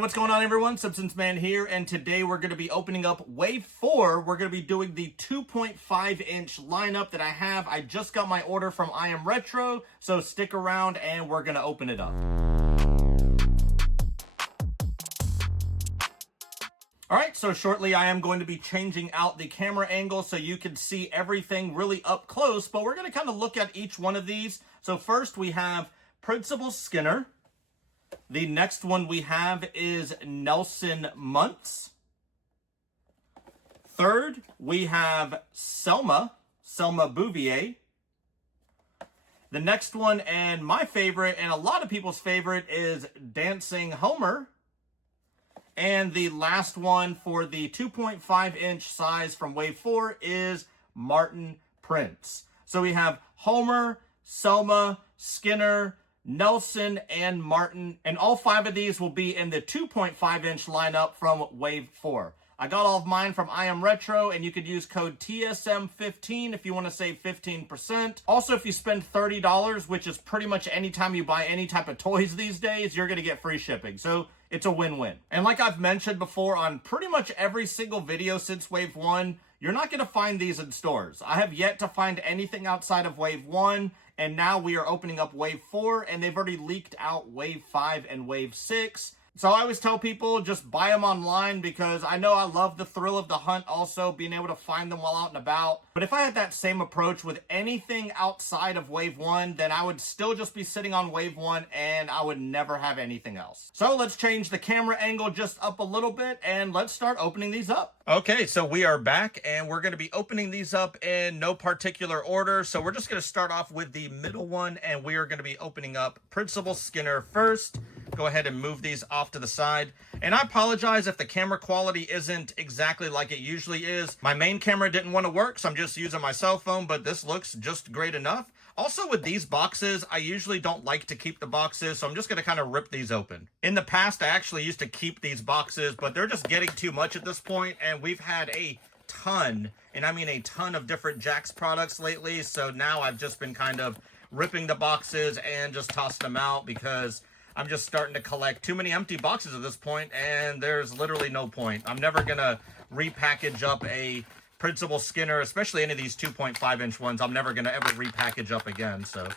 what's going on, everyone? Simpsons Man here, and today we're going to be opening up Wave 4. We're going to be doing the 2.5-inch lineup that I have. I just got my order from I Am Retro, so stick around and we're going to open it up. Alright, so shortly I am going to be changing out the camera angle so you can see everything really up close, but we're going to kind of look at each one of these. So first we have Principal Skinner. The next one we have is Nelson Muntz. Third, we have Selma Bouvier. The next one, and my favorite, and a lot of people's favorite, is Dancing Homer. And the last one for the 2.5-inch size from Wave 4 is Martin Prince. So we have Homer, Selma, Skinner, Nelson, and Martin, and all 5 of these will be in the 2.5-inch lineup from Wave 4. I got all of mine from I Am Retro, and you could use code TSM15 if you want to save 15%. Also, if you spend $30, which is pretty much any time you buy any type of toys these days, you're going to get free shipping. So it's a win-win. And like I've mentioned before on pretty much every single video since Wave 1, you're not going to find these in stores. I have yet to find anything outside of Wave 1, and now we are opening up Wave 4, and they've already leaked out Wave 5 and Wave 6. So I always tell people, just buy them online, because I know I love the thrill of the hunt also, being able to find them while out and about. But if I had that same approach with anything outside of Wave 1, then I would still just be sitting on Wave 1, and I would never have anything else. So let's change the camera angle just up a little bit, and let's start opening these up. Okay, so we are back, and we're going to be opening these up in no particular order. So we're just going to start off with the middle one, and we are going to be opening up Principal Skinner first. Go ahead and move these off to the side. And I apologize if the camera quality isn't exactly like it usually is. My main camera didn't want to work, so I'm just using my cell phone, but this looks just great enough. Also, with these boxes, I usually don't like to keep the boxes, so I'm just going to kind of rip these open. In the past, I actually used to keep these boxes, but they're just getting too much at this point, and we've had a ton, and I mean a ton of different JAKKS products lately, so now I've just been kind of ripping the boxes and just tossing them out because I'm just starting to collect too many empty boxes at this point, and there's literally no point. I'm never going to repackage up a Principal Skinner, especially any of these 2.5-inch ones. I'm never going to ever repackage up again. So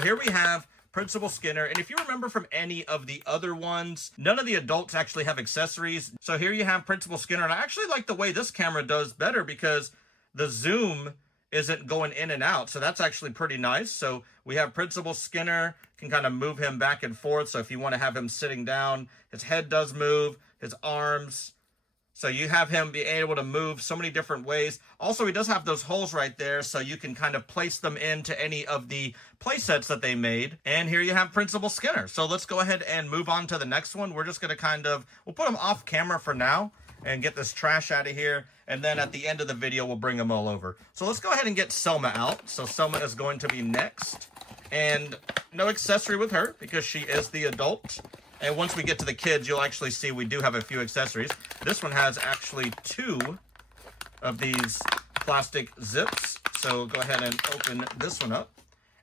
here we have Principal Skinner. And if you remember from any of the other ones, none of the adults actually have accessories. So here you have Principal Skinner. And I actually like the way this camera does better because the zoom isn't going in and out. So that's actually pretty nice. So we have Principal Skinner, can kind of move him back and forth. So if you want to have him sitting down, his head does move, his arms. So you have him be able to move so many different ways. Also, he does have those holes right there, so you can kind of place them into any of the play sets that they made. And here you have Principal Skinner. So let's go ahead and move on to the next one. We're just going to we'll put him off camera for now and get this trash out of here. And then at the end of the video, we'll bring them all over. So let's go ahead and get Selma out. So Selma is going to be next. And no accessory with her because she is the adult. And once we get to the kids, you'll actually see we do have a few accessories. This one has actually 2 of these plastic zips. So go ahead and open this one up.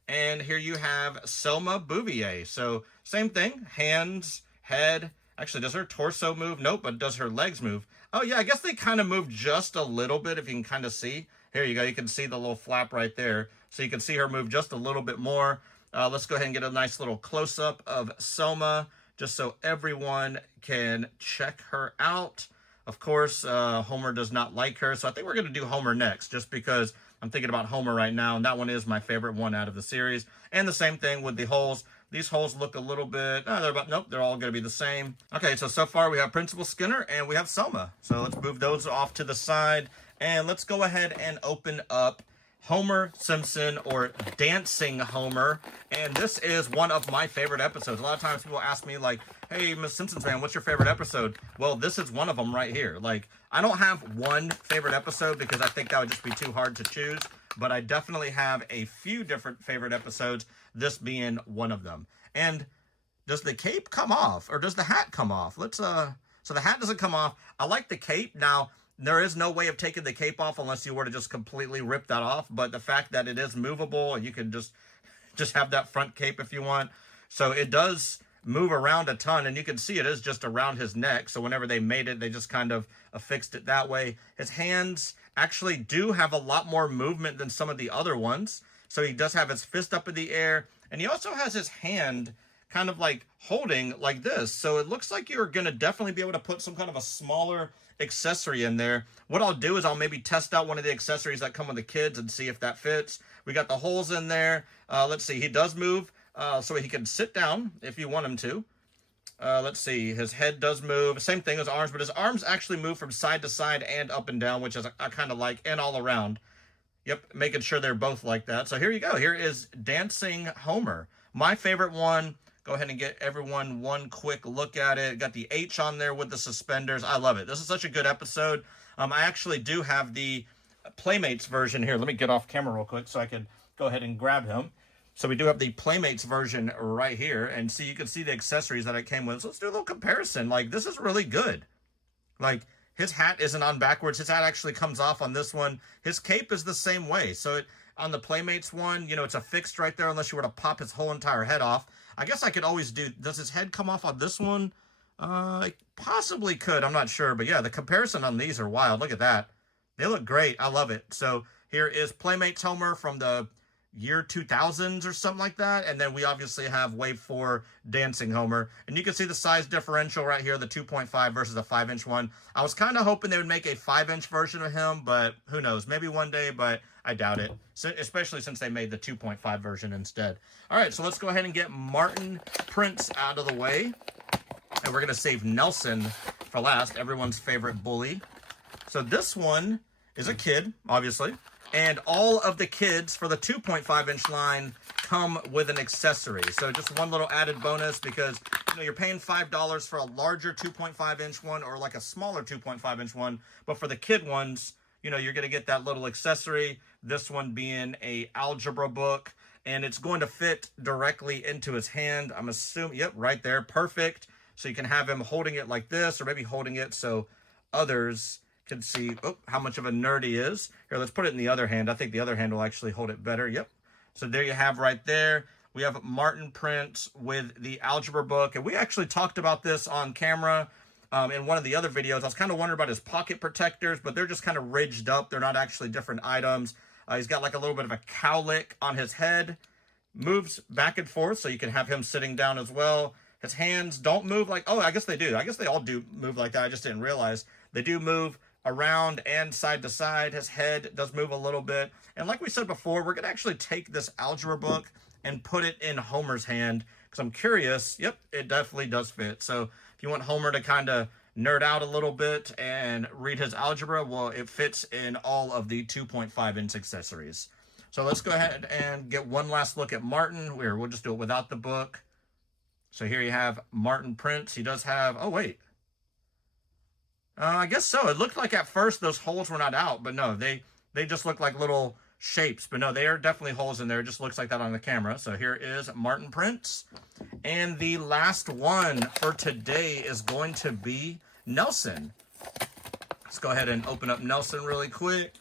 And here you have Selma Bouvier. So same thing, hands, head. Actually, does her torso move? Nope, but does her legs move? Oh yeah, I guess they kind of move just a little bit if you can kind of see. Here you go, you can see the little flap right there. So you can see her move just a little bit more. Let's go ahead and get a nice little close-up of Selma, just so everyone can check her out. Of course, Homer does not like her, so I think we're going to do Homer next, just because I'm thinking about Homer right now, and that one is my favorite one out of the series. And the same thing with the holes. These holes look a little bit, nope, they're all going to be the same. Okay, so far we have Principal Skinner and we have Selma. So let's move those off to the side, and let's go ahead and open up Homer Simpson, or Dancing Homer. And this is one of my favorite episodes. A lot of times people ask me like, hey, Miss Simpsons fan, what's your favorite episode? Well, this is one of them right here. Like, I don't have one favorite episode because I think that would just be too hard to choose, but I definitely have a few different favorite episodes, this being one of them. And does the cape come off, or does the hat come off? So the hat doesn't come off. I like the cape. Now, there is no way of taking the cape off unless you were to just completely rip that off. But the fact that it is movable, and you can just have that front cape if you want. So it does move around a ton, and you can see it is just around his neck. So whenever they made it, they just kind of affixed it that way. His hands actually do have a lot more movement than some of the other ones. So he does have his fist up in the air, and he also has his hand kind of like holding like this. So it looks like you're going to definitely be able to put some kind of a smaller accessory in there. What I'll do is I'll maybe test out one of the accessories that come with the kids and see if that fits. We got the holes in there. Let's see, he does move so he can sit down if you want him to. Let's see, his head does move. Same thing as arms, but his arms actually move from side to side and up and down, which is I kind of like, and all around. Yep, making sure they're both like that. So here you go. Here is Dancing Homer. My favorite one. Go ahead and get everyone one quick look at it. Got the H on there with the suspenders. I love it. This is such a good episode. I actually do have the Playmates version here. Let me get off camera real quick so I can go ahead and grab him. So we do have the Playmates version right here. And see, you can see the accessories that it came with. So let's do a little comparison. Like, this is really good. Like, his hat isn't on backwards. His hat actually comes off on this one. His cape is the same way. So on the Playmates one, you know, it's affixed right there unless you were to pop his whole entire head off. I guess I could always do, does his head come off on this one? I possibly could, I'm not sure. But yeah, the comparison on these are wild. Look at that. They look great. I love it. So here is Playmates Homer from the year 2000s or something like that. And then we obviously have Wave 4 Dancing Homer. And you can see the size differential right here, the 2.5 versus the 5-inch one. I was kind of hoping they would make a 5-inch version of him, but who knows? Maybe one day, but I doubt it, so, especially since they made the 2.5 version instead. All right, so let's go ahead and get Martin Prince out of the way. And we're going to save Nelson for last, everyone's favorite bully. So this one is a kid, obviously. And all of the kids for the 2.5-inch line come with an accessory. So just one little added bonus because, you know, you're paying $5 for a larger 2.5-inch one or like a smaller 2.5-inch one. But for the kid ones, you know, you're going to get that little accessory. This one being a algebra book. And it's going to fit directly into his hand. I'm assuming, yep, right there. Perfect. So you can have him holding it like this or maybe holding it so others can see how much of a nerd he is. Here, let's put it in the other hand. I think the other hand will actually hold it better. Yep. So there you have right there. We have Martin Prince with the algebra book. And we actually talked about this on camera in one of the other videos. I was kind of wondering about his pocket protectors, but they're just kind of ridged up. They're not actually different items. He's got like a little bit of a cowlick on his head. Moves back and forth, so you can have him sitting down as well. His hands don't move like, oh, I guess they do. I guess they all do move like that. I just didn't realize. They do move around and side to side. His head does move a little bit. And like we said before, we're going to actually take this algebra book and put it in Homer's hand because I'm curious. Yep, it definitely does fit. So if you want Homer to kind of nerd out a little bit and read his algebra, well, it fits in all of the 2.5-inch accessories. So let's go ahead and get one last look at Martin. We'll just do it without the book. So here you have Martin Prince. He does have, oh, wait. I guess so. It looked like at first those holes were not out, but no, they just look like little shapes. But no, they are definitely holes in there. It just looks like that on the camera. So here is Martin Prince. And the last one for today is going to be Nelson. Let's go ahead and open up Nelson really quick.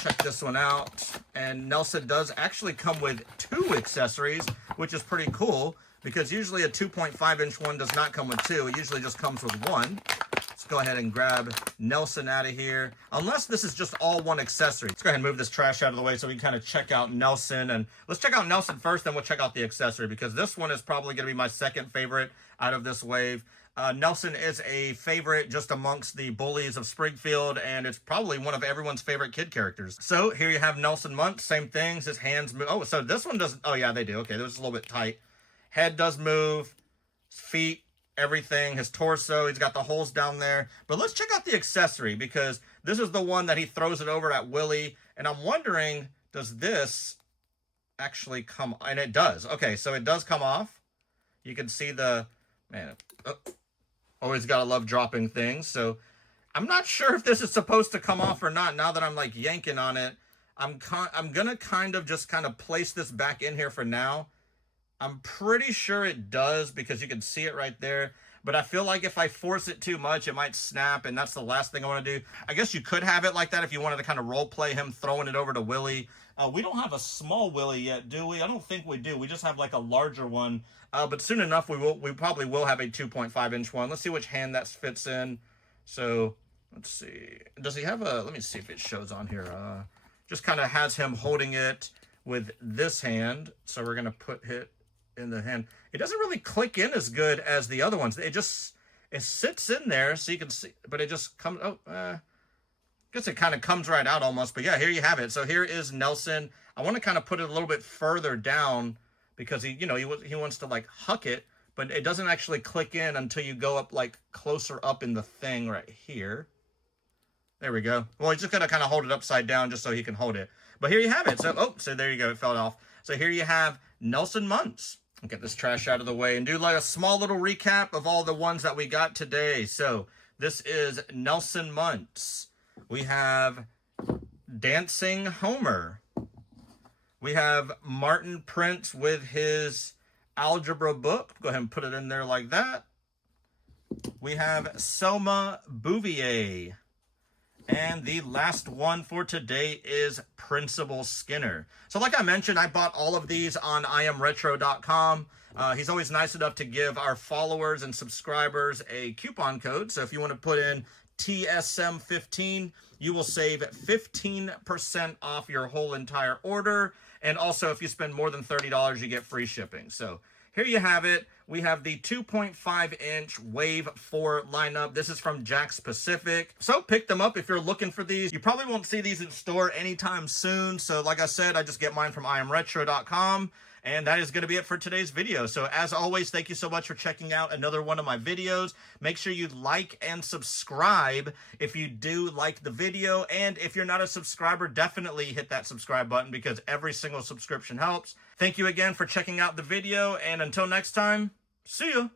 Check this one out. And Nelson does actually come with 2 accessories, which is pretty cool because usually a 2.5-inch one does not come with 2. It usually just comes with 1. Let's go ahead and grab Nelson out of here. Unless this is just all one accessory. Let's go ahead and move this trash out of the way so we can kind of check out Nelson. And let's check out Nelson first, then we'll check out the accessory because this one is probably going to be my second favorite out of this wave. Nelson is a favorite just amongst the bullies of Springfield, and it's probably one of everyone's favorite kid characters. So here you have Nelson Muntz, same things. His hands move. Oh, so this one doesn't. Oh, yeah, they do. Okay, this is a little bit tight. Head does move. Feet, everything. His torso, he's got the holes down there. But let's check out the accessory because this is the one that he throws it over at Willie. And I'm wondering, does this actually come? And it does. Okay, so it does come off. You can see the, man, always gotta love dropping things. So I'm not sure if this is supposed to come off or not. Now that I'm like yanking on it, I'm gonna kind of place this back in here for now. I'm pretty sure it does because you can see it right there. but I feel like if I force it too much, it might snap, and that's the last thing I want to do. I guess you could have it like that if you wanted to kind of role play him throwing it over to Willie. We don't have a small Willie yet, do we? I don't think we do. We just have like a larger one, but soon enough we probably will have a 2.5-inch one. Let's see which hand that fits in. So let's see. Does he have a? Let me see if it shows on here. Just kind of has him holding it with this hand. So we're gonna put it in the hand. It doesn't really click in as good as the other ones. It sits in there so you can see, but it just comes. I guess it kind of comes right out almost. But yeah, here you have it. So here is Nelson. I want to kind of put it a little bit further down because he wants to like huck it, but it doesn't actually click in until you go up like closer up in the thing right here. There we go. Well, he's just gonna kind of hold it upside down just so he can hold it. But here you have it. So there you go. It fell off. So here you have Nelson Muntz. I'll get this trash out of the way and do like a small little recap of all the ones that we got today. So this is Nelson Muntz. We have Dancing Homer. We have Martin Prince with his algebra book. Go ahead and put it in there like that. We have Selma Bouvier. And the last one for today is Principal Skinner. So like I mentioned, I bought all of these on IamRetro.com. He's always nice enough to give our followers and subscribers a coupon code. So if you want to put in TSM15, you will save 15% off your whole entire order. And also, if you spend more than $30, you get free shipping. So here you have it. We have the 2.5-inch Wave 4 lineup. This is from JAKKS Pacific. So pick them up if you're looking for these. You probably won't see these in store anytime soon. So like I said, I just get mine from IamRetro.com. And that is going to be it for today's video. So as always, thank you so much for checking out another one of my videos. Make sure you like and subscribe if you do like the video. And if you're not a subscriber, definitely hit that subscribe button because every single subscription helps. Thank you again for checking out the video. And until next time, see ya.